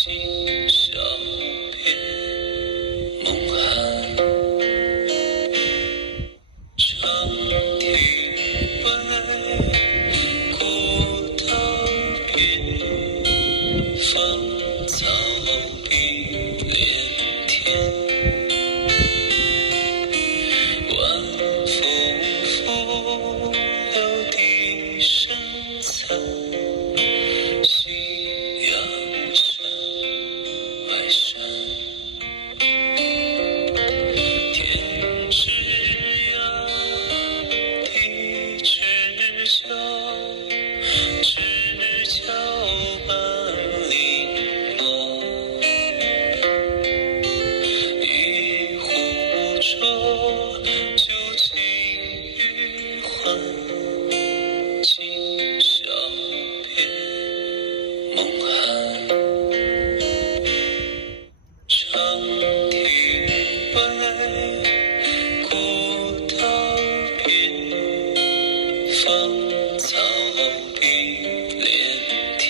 今宵别梦寒，长亭外，古道边，芳草碧连天。晚风拂柳笛声残，夕阳山外山。天之涯，地之角，知交半零落。一壶浊，酒尽余欢。今宵别梦寒，长亭外，古道边，芳草碧连天。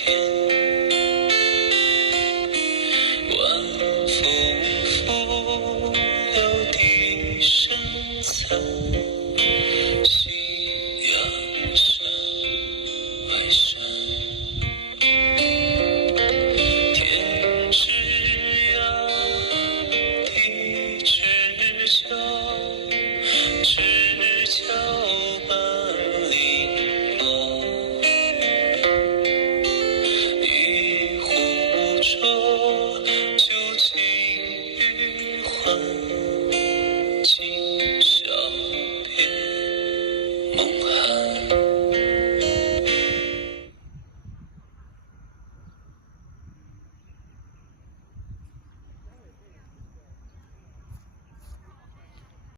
晚风拂柳笛声残，夕阳山外山。天之涯，地之角，知交半零落。一壶浊，酒尽余欢。今宵别梦寒。